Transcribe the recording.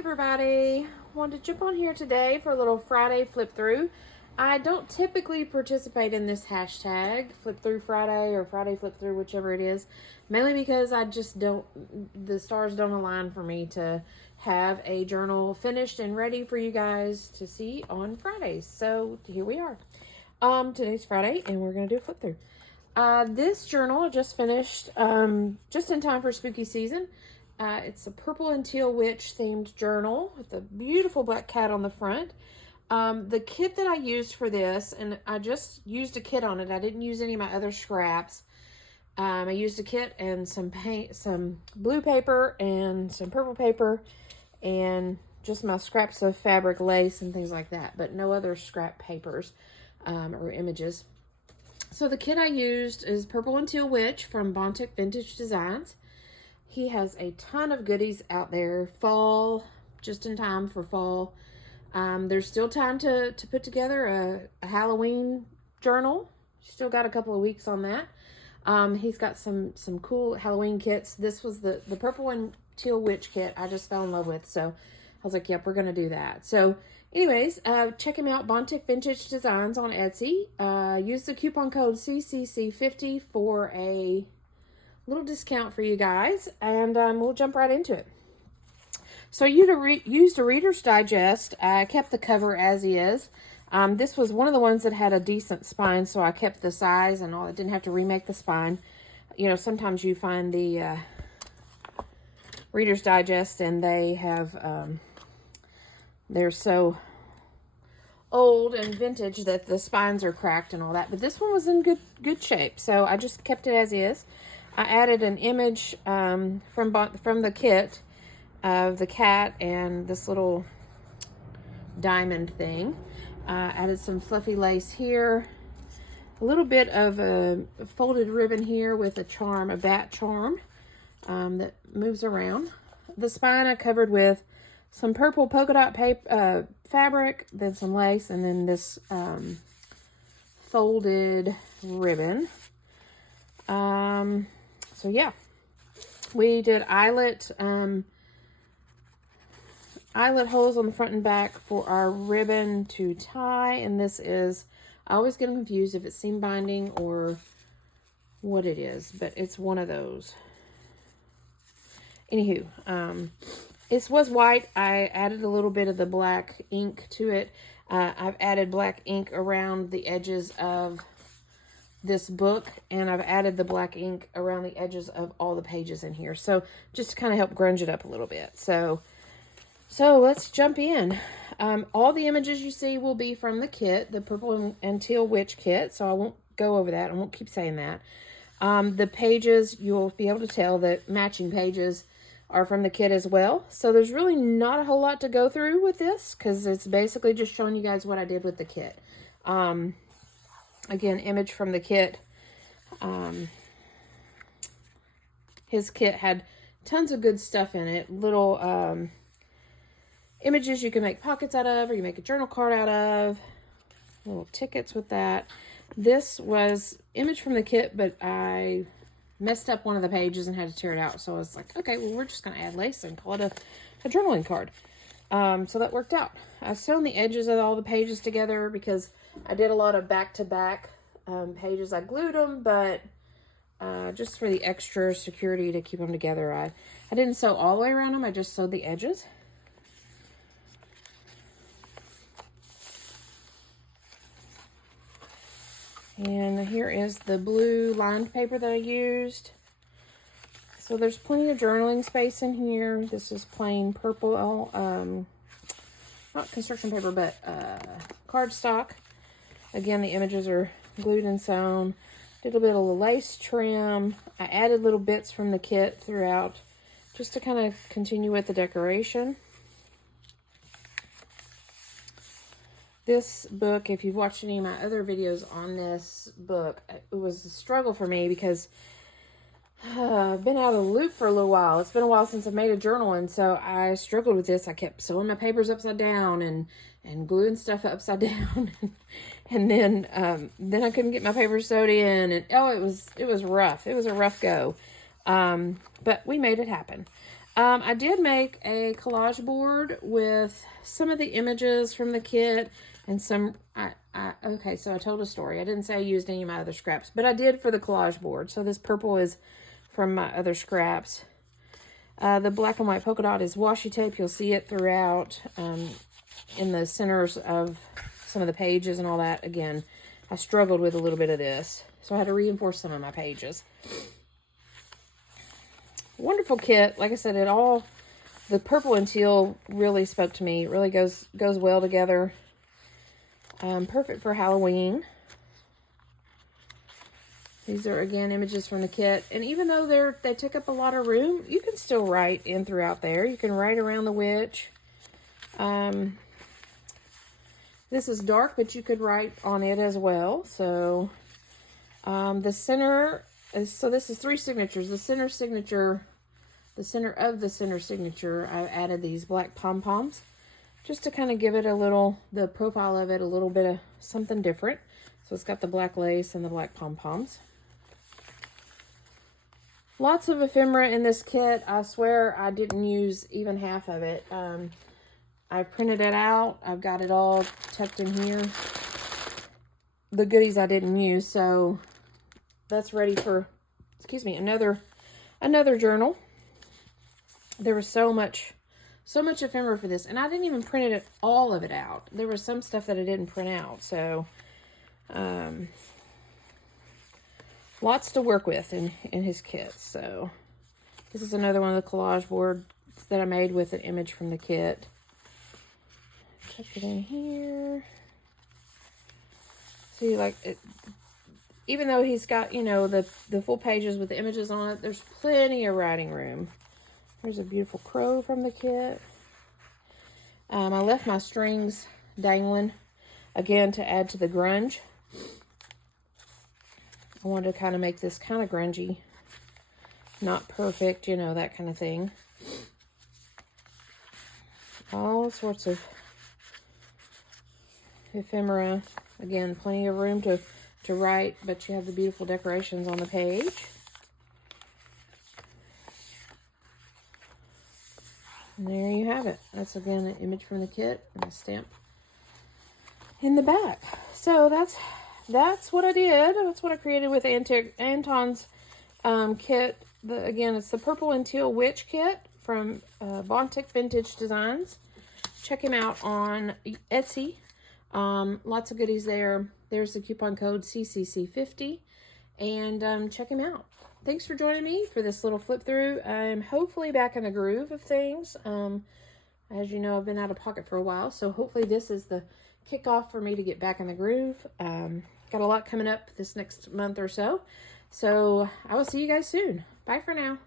everybody, wanted to jump on here today for a little Friday flip through. I don't typically participate in this hashtag, flip through Friday or Friday flip through, whichever it is, mainly because I just don't, the stars don't align for me to have a journal finished and ready for you guys to see on Fridays. So here we are. Today's Friday and we're going to do a flip through. This journal I just finished just in time for spooky season. It's a purple and teal witch themed journal with a beautiful black cat on the front. The kit that I used for this, and I just used a kit on it. I didn't use any of my other scraps. I used a kit and some paint, some blue paper and some purple paper, and just my scraps of fabric, lace, and things like that, but no other scrap papers or images. So the kit I used is Purple and Teal Witch from Bontic Vintage Designs. He has a ton of goodies out there. Fall, just in time for fall. There's still time to put together a Halloween journal. Still got a couple of weeks on that. He's got some cool Halloween kits. This was the Purple and Teal Witch kit I just fell in love with. So I was like, yep, we're going to do that. So anyways, check him out, Bontic Vintage Designs on Etsy. Use the coupon code CCC50 for a little discount for you guys, and we'll jump right into it. So I used a Reader's Digest. I kept the cover as is. This was one of the ones that had a decent spine, so I kept the size and all. I didn't have to remake the spine. You know, sometimes you find the Reader's Digest and they have, they're so old and vintage that the spines are cracked and all that. But this one was in good shape, so I just kept it as is. I added an image from the kit of the cat and this little diamond thing. Added some fluffy lace here. A little bit of a folded ribbon here with a charm, a bat charm that moves around. The spine I covered with some purple polka dot paper, fabric, then some lace, and then this folded ribbon. So yeah, we did eyelet holes on the front and back for our ribbon to tie. And this is, I always get them confused if it's seam binding or what it is, but it's one of those. Anywho, it was white. I added a little bit of the black ink to it. I've added black ink around the edges of this book, and I've added the black ink around the edges of all the pages in here. So just to kind of help grunge it up a little bit. So let's jump in. All the images you see will be from the kit, the Purple and Teal Witch kit. So I won't go over that. I won't keep saying that. The pages, you'll be able to tell that matching pages are from the kit as well. So there's really not a whole lot to go through with this because it's basically just showing you guys what I did with the kit. Again, image from the kit. His kit had tons of good stuff in it. Little images you can make pockets out of, or you make a journal card out of. Little tickets with that. This was image from the kit, but I messed up one of the pages and had to tear it out. So I was like, okay, well, we're just going to add lace and call it a journaling card. So that worked out. I sewn the edges of all the pages together because I did a lot of back-to-back pages. I glued them, but just for the extra security to keep them together, I didn't sew all the way around them. I just sewed the edges. And here is the blue lined paper that I used. So there's plenty of journaling space in here. This is plain purple, not construction paper, but cardstock. Again, the images are glued and sewn. Did a bit of lace trim. I added little bits from the kit throughout just to kind of continue with the decoration. This book, if you've watched any of my other videos on this book, it was a struggle for me because I've been out of the loop for a little while. It's been a while since I've made a journal, and so I struggled with this. I kept sewing my papers upside down and gluing stuff upside down, and then I couldn't get my papers sewed in, and oh, it was rough. It was a rough go, but we made it happen. I did make a collage board with some of the images from the kit and some, okay, so I told a story. I didn't say I used any of my other scraps, but I did for the collage board. So this purple is from my other scraps. The black and white polka dot is washi tape. You'll see it throughout in the centers of some of the pages and all that. Again, I struggled with a little bit of this, so I had to reinforce some of my pages. Wonderful kit. Like I said, the purple and teal really spoke to me. It really goes well together. Perfect for Halloween. These are, again, images from the kit. And even though they take up a lot of room, you can still write in throughout there. You can write around the witch. This is dark, but you could write on it as well. So, the center so this is 3 signatures. The center signature, the center of the center signature, I've added these black pom-poms just to kind of give it the profile of it a little bit of something different. So it's got the black lace and the black pom-poms. Lots of ephemera in this kit. I swear I didn't use even half of it. I printed it out. I've got it all tucked in here. The goodies I didn't use, so that's ready for, excuse me, another journal. There was so much ephemera for this, and I didn't even print all of it out. There was some stuff that I didn't print out, so lots to work with in his kit. So this is another one of the collage boards that I made with an image from the kit. Tuck it in here. See, like it, even though he's got, you know, the full pages with the images on it, there's plenty of writing room. There's a beautiful crow from the kit. I left my strings dangling, again, to add to the grunge. I wanted to kind of make this kind of grungy. Not perfect, you know, that kind of thing. All sorts of ephemera. Again, plenty of room to write, but you have the beautiful decorations on the page. And there you have it. That's, again, an image from the kit and a stamp in the back. So that's what I did. That's what I created with Anton's kit. Again, it's the Purple and Teal Witch kit from Bontic Vintage Designs. Check him out on Etsy. Lots of goodies there. There's the coupon code CCC50. And check him out. Thanks for joining me for this little flip through. I'm hopefully back in the groove of things. As you know, I've been out of pocket for a while, so hopefully this is the kickoff for me to get back in the groove. Got a lot coming up this next month or so. So I will see you guys soon. Bye for now.